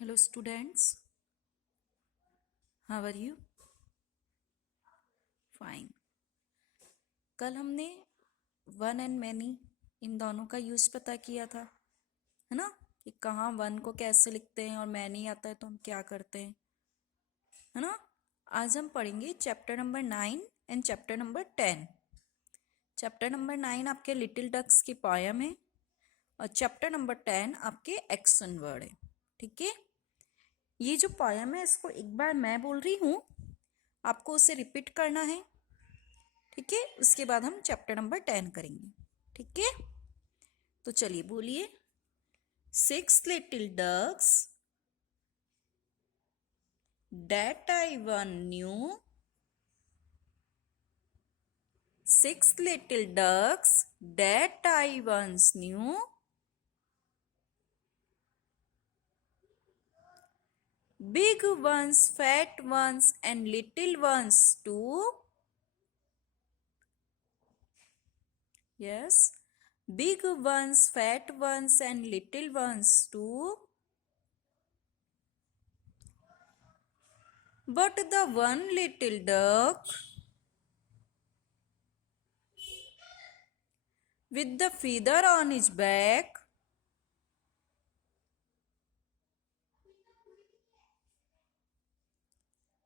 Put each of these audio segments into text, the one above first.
Hello students, how are you? Fine. कल हमने one and many in दोनों का यूज़ पता किया था, है ना? कि कहाँ वन को कैसे लिखते हैं और मैनी आता है तो हम क्या करते हैं, है ना? आज हम पढ़ेंगे chapter number 9 and chapter number 10। Chapter number 9 आपके लिटिल डक्स की पोयम है और चैप्टर नंबर 10 आपके एक्शन वर्ड है। ठीक है, ये जो पोयम है इसको एक बार मैं बोल रही हूँ, आपको उसे रिपीट करना है। ठीक है, उसके बाद हम चैप्टर नंबर 10 करेंगे। ठीक है, तो चलिए बोलिए। 6 little ducks that I one knew. 6 little ducks that I once knew. Big ones, fat ones, and little ones too. Yes, big ones, fat ones, and little ones too. But the one little duck with the feather on his back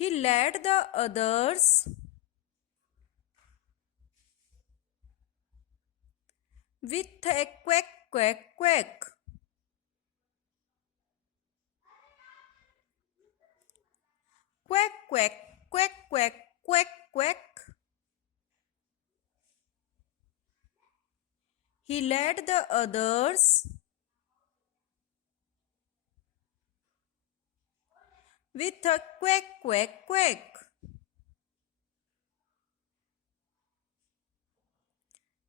he led the others with a quack, quack, quack. Quack, quack, quack, quack, quack, quack. He led the others with a quack, quack, quack.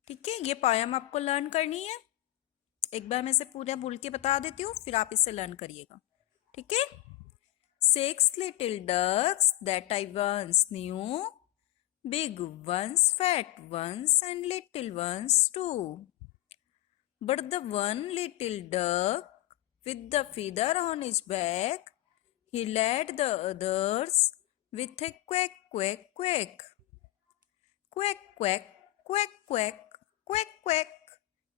ठीक है, ये poem आपको learn करनी है। एक बार मैं इसे पूरा बोल के बता देती हूँ, फिर आप इसे लर्न करिएगा। ठीक है। 6 little ducks that I once knew, big ones, fat ones, and little ones too. But the one little duck with the feather on his back, he led the others with a quack, quack, quack. Quack, quack, quack, quack, quack, quack.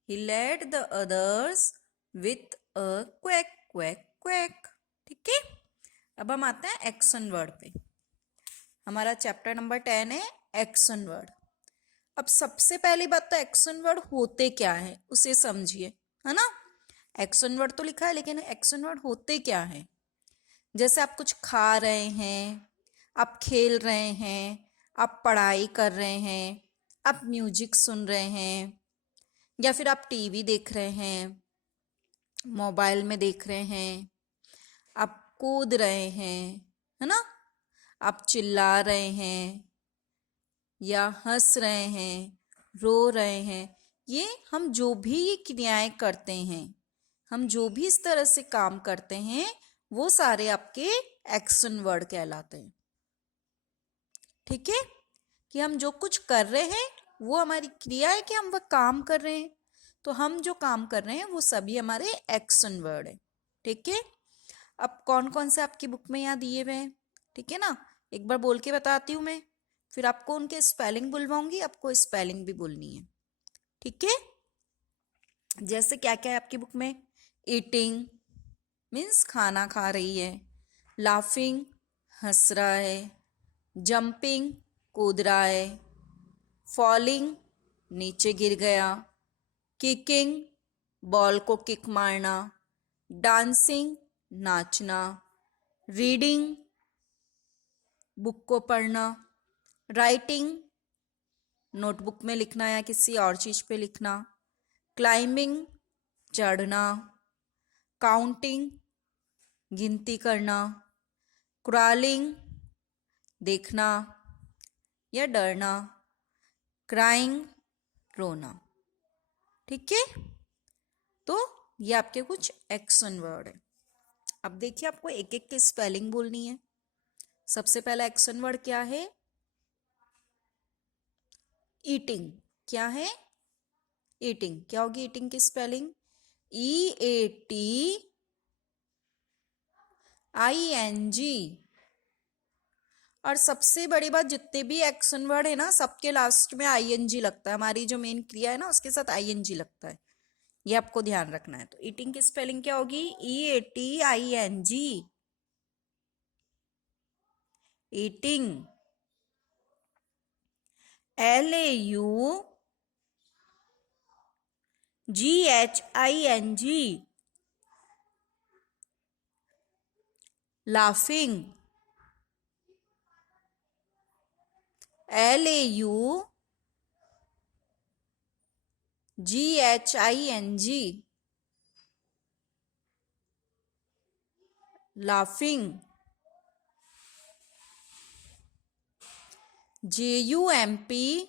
He led the others with a quack, quack, quack. ठीक है, अब हम आते हैं action word पे। हमारा chapter number 10 है action word. अब सबसे पहली बात तो एक्शन वर्ड होते क्या है उसे समझिए, है ना? एक्शन वर्ड तो लिखा है, लेकिन एक्शन वर्ड होते क्या है? जैसे आप कुछ खा रहे हैं, आप खेल रहे हैं, आप पढ़ाई कर रहे हैं, आप म्यूजिक सुन रहे हैं, या फिर आप टीवी देख रहे हैं, मोबाइल में देख रहे हैं, आप कूद रहे हैं, है ना? आप चिल्ला रहे हैं या हंस रहे हैं, रो रहे हैं। ये हम जो भी क्रियाएं करते हैं, हम जो भी इस तरह से काम करते हैं, वो सारे आपके एक्शन वर्ड कहलाते हैं। ठीक है, कि हम जो कुछ कर रहे हैं वो हमारी क्रिया है कि हम वह काम कर रहे हैं, तो हम जो काम कर रहे हैं वो सभी हमारे एक्शन वर्ड है। ठीक है, अब कौन कौन से आपकी बुक में यहाँ दिए हुए हैं, ठीक है ना? एक बार बोल के बताती हूँ मैं, फिर आपको उनके स्पेलिंग बुलवाऊंगी, आपको स्पेलिंग भी बोलनी है। ठीक है, जैसे क्या क्या है आपकी बुक में? ईटिंग मीन्स खाना खा रही है, लाफिंग हंस रहा है, जंपिंग कूद रहा है, फॉलिंग नीचे गिर गया, किकिंग बॉल को किक मारना, डांसिंग नाचना, रीडिंग बुक को पढ़ना, राइटिंग नोटबुक में लिखना या किसी और चीज पे लिखना, क्लाइंबिंग चढ़ना, काउंटिंग गिनती करना, क्रॉलिंग देखना या डरना, क्राइंग रोना। ठीक है, तो ये आपके कुछ एक्शन वर्ड है। अब देखिए, आपको एक एक की स्पेलिंग बोलनी है। सबसे पहला एक्शन वर्ड क्या है? ईटिंग। क्या है? ईटिंग। क्या होगी ईटिंग की स्पेलिंग? EAT ing। और सबसे बड़ी बात, जितने भी एक्शन वर्ड है ना सबके लास्ट में आईएनजी लगता है। हमारी जो मेन क्रिया है ना उसके साथ आईएनजी लगता है, ये आपको ध्यान रखना है। तो ईटिंग की स्पेलिंग क्या होगी? EATING, eating. LAUGHING, laughing। LAUGHING, laughing। JUMPING,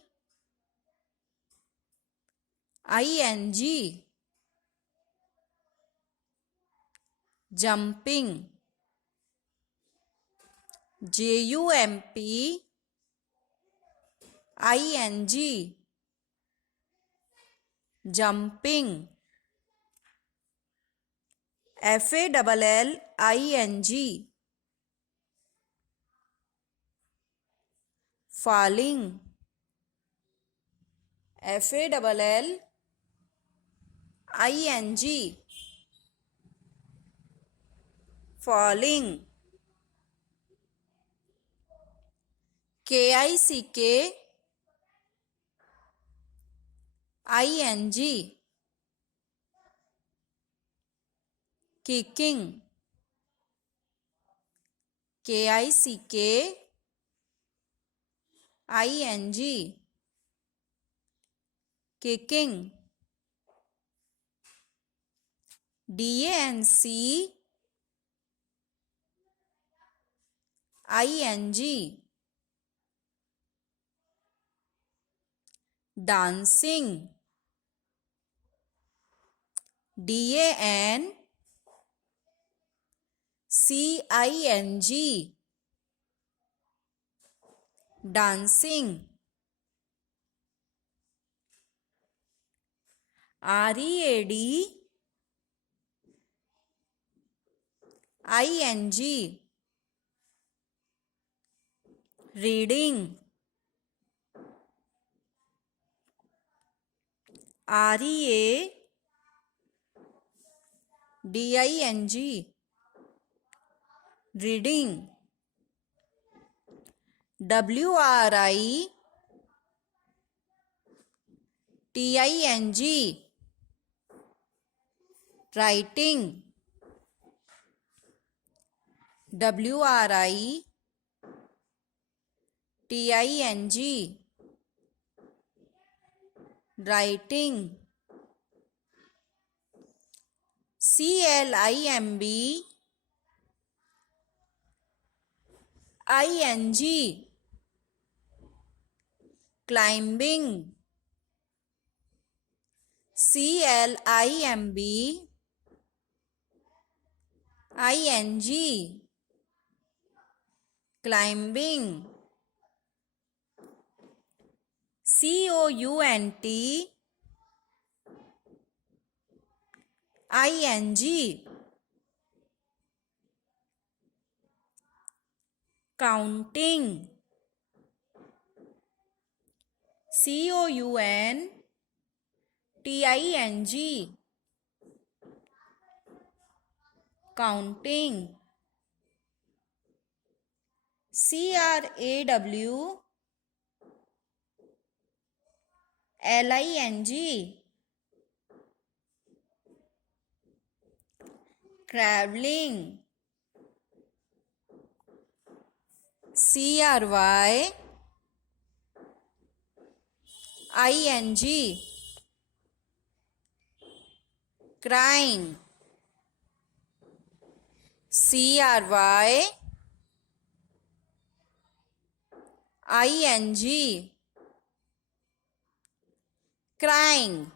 jumping। JUMPING, jumping। FALLING, falling। FALLING, falling। KICKING, kicking। KICKING, kicking। DANCING, dancing। DANCING, dancing। READING, reading। READING, reading। WRITING, writing। WRITING, writing। CLIMBING, climbing। CLIMBING, climbing। COUNTING, counting। COUNTING, counting। CRAWLING, traveling। CRYING, crying। CRYING, crying।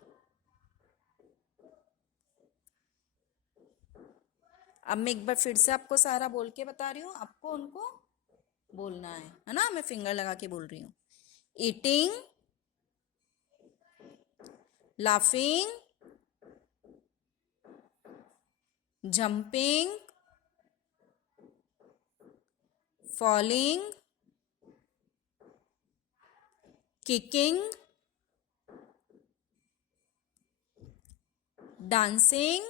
अब मैं एक बार फिर से आपको सारा बोल के बता रही हूँ, आपको उनको बोलना है ना? मैं फिंगर लगा के बोल रही हूँ। Eating, laughing, jumping, falling, kicking, dancing,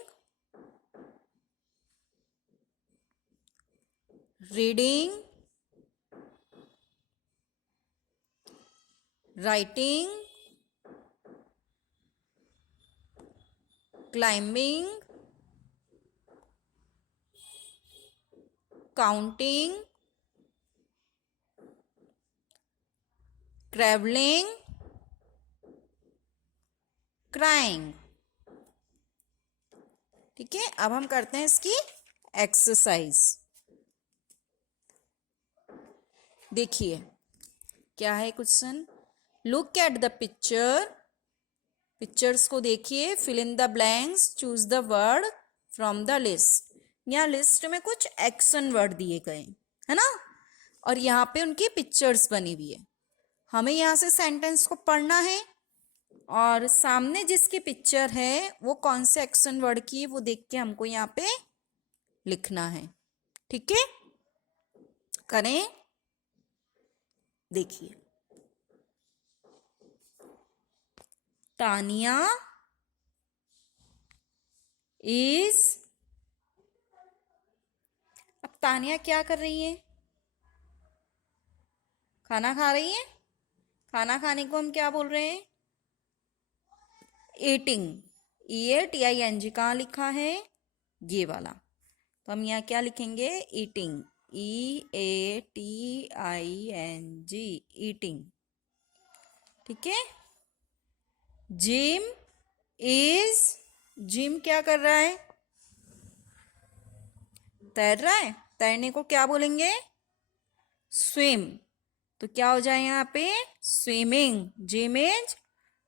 reading, writing, climbing, counting, traveling, crying। ठीक है, अब हम करते हैं इसकी एक्सरसाइज। देखिए क्या है question. Look at the picture, pictures को देखिए, fill in the blanks, choose the word from the list. यहाँ लिस्ट में कुछ एक्शन वर्ड दिए गए है ना, और यहाँ पे उनकी पिक्चर्स बनी हुई है। हमें यहाँ से सेंटेंस को पढ़ना है और सामने जिसकी पिक्चर है वो कौन से एक्शन वर्ड की है वो देख के हमको यहाँ पे लिखना है। ठीक है, करें। देखिए, तानिया इज, अब तानिया क्या कर रही है? खाना खा रही है। खाना खाने को हम क्या बोल रहे हैं? ईटिंग। EATING कहाँ लिखा है? ये वाला। तो हम यहाँ क्या लिखेंगे? Eating, EATING, eating. ठीक है। जिम इज, जिम क्या कर रहा है? तैर रहा है। तैरने को क्या बोलेंगे? स्विम। तो क्या हो जाए यहाँ पे? Swimming. Gym is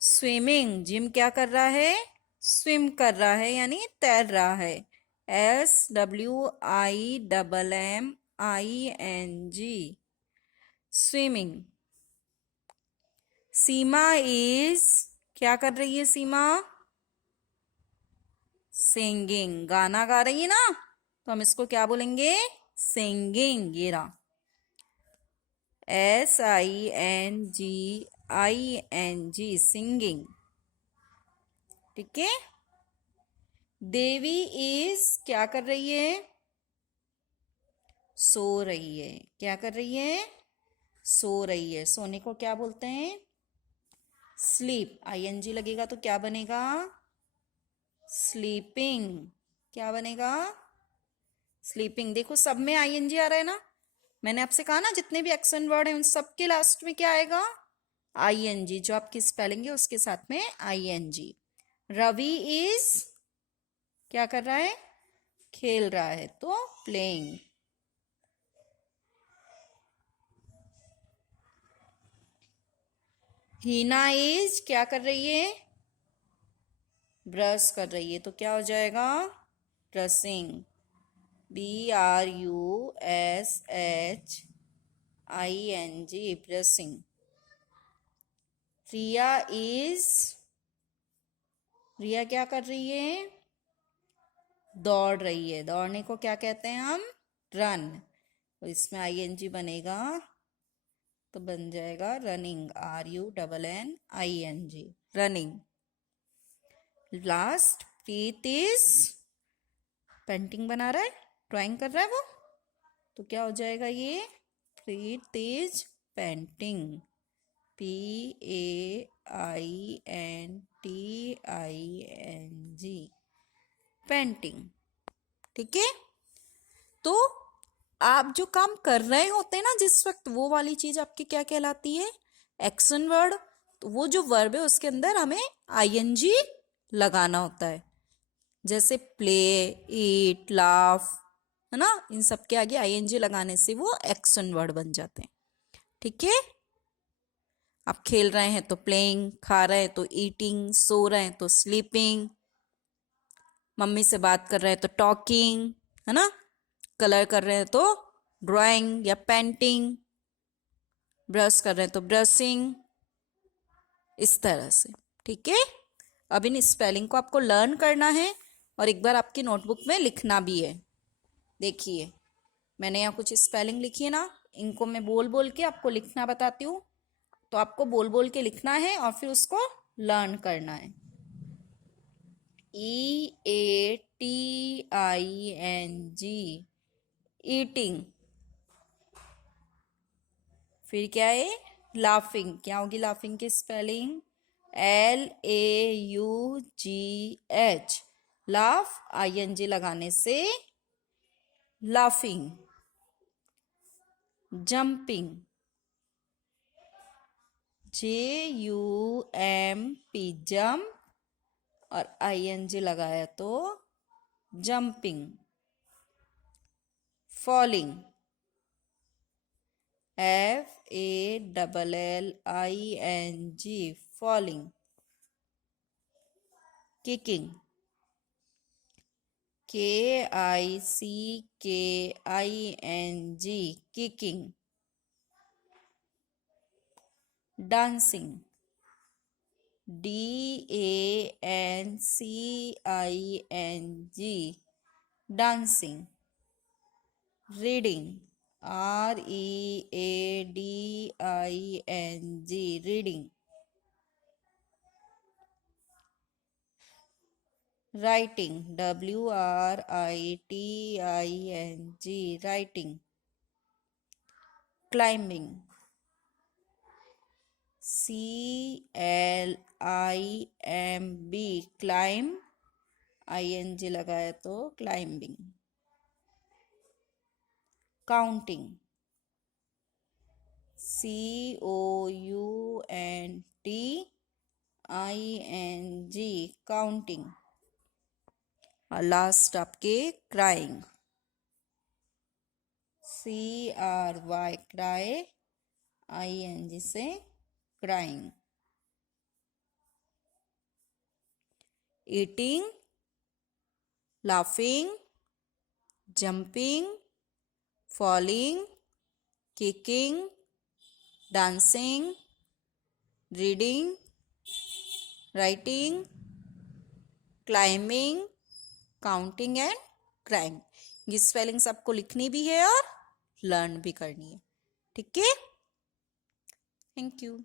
swimming. Gym क्या कर रहा है? स्विम कर रहा है, यानी तैर रहा है। SWIMMING, swimming. सीमा इज, क्या कर रही है सीमा? सिंगिंग, गाना गा रही है ना, तो हम इसको क्या बोलेंगे? सिंगिंग। ये रहा, SINGING, सिंगिंग। ठीक है। देवी इज, क्या कर रही है? सो रही है। क्या कर रही है? सो रही है। सोने को क्या बोलते हैं? स्लीप। ING लगेगा तो क्या बनेगा? स्लीपिंग। क्या बनेगा? स्लीपिंग। देखो सब में ING आ रहा है ना, मैंने आपसे कहा ना जितने भी एक्शन वर्ड हैं उन सब के लास्ट में क्या आएगा? ING। जो आपकी स्पेलिंग है उसके साथ में ING। रवि इज, क्या कर रहा है? खेल रहा है, तो प्लेइंग। हीना इज, क्या कर रही है? ब्रश कर रही है, तो क्या हो जाएगा? Brushing, BRUSHING, brushing. Riya is, Riya क्या कर रही है? दौड़ रही है। दौड़ने को क्या कहते हैं हम? रन। तो इसमें ING बनेगा तो बन जाएगा running, RUNNING, running. Last, Preet is, painting बना रहा है, ड्राइंग कर रहा है वो, तो क्या हो जाएगा ये? प्रीत इज पेंटिंग, PAINTING, पेंटिंग। ठीक है। तो आप जो काम कर रहे होते हैं ना जिस वक्त, वो वाली चीज आपकी क्या कहलाती है? Action word. तो वो जो वर्ब है उसके अंदर हमें ING लगाना होता है। जैसे प्ले, ईट, लाफ, है ना, इन सब के आगे ING लगाने से वो एक्शन वर्ड बन जाते हैं। ठीक है। आप खेल रहे हैं तो प्लेइंग, खा रहे हैं तो ईटिंग, सो रहे हैं तो स्लीपिंग, मम्मी से बात कर रहे हैं तो टॉकिंग, है ना, कलर कर रहे हैं तो ड्राइंग या पेंटिंग, ब्रश कर रहे हैं तो ब्रशिंग, इस तरह से। ठीक है। अब इन स्पेलिंग को आपको लर्न करना है और एक बार आपकी नोटबुक में लिखना भी है। देखिए मैंने यहाँ कुछ स्पेलिंग लिखी है ना, इनको मैं बोल बोल के आपको लिखना बताती हूँ। तो आपको बोल बोल के लिखना है और फिर उसको लर्न करना है। EATING, eating. फिर क्या है? लाफिंग। क्या होगी लाफिंग की स्पेलिंग? LAUGH। लाफ, ING लगाने से लाफिंग। जंपिंग, JUMP, जंप, और ING लगाया तो jumping. Falling, FALLING, falling. Kicking, KICKING, kicking. Dancing, DANCING, dancing. Reading, READING, reading. Writing, WRITING, writing. Climbing, CLIMB, climb, ING लगाया तो क्लाइंबिंग। Counting, COUNTING, counting. और last आपके crying, CRY, cry, ING से crying. Eating, laughing, jumping, falling, kicking, dancing, reading, writing, climbing, counting and crying. ये spellings आपको लिखनी भी है और लर्न भी करनी है। ठीक है? Thank you.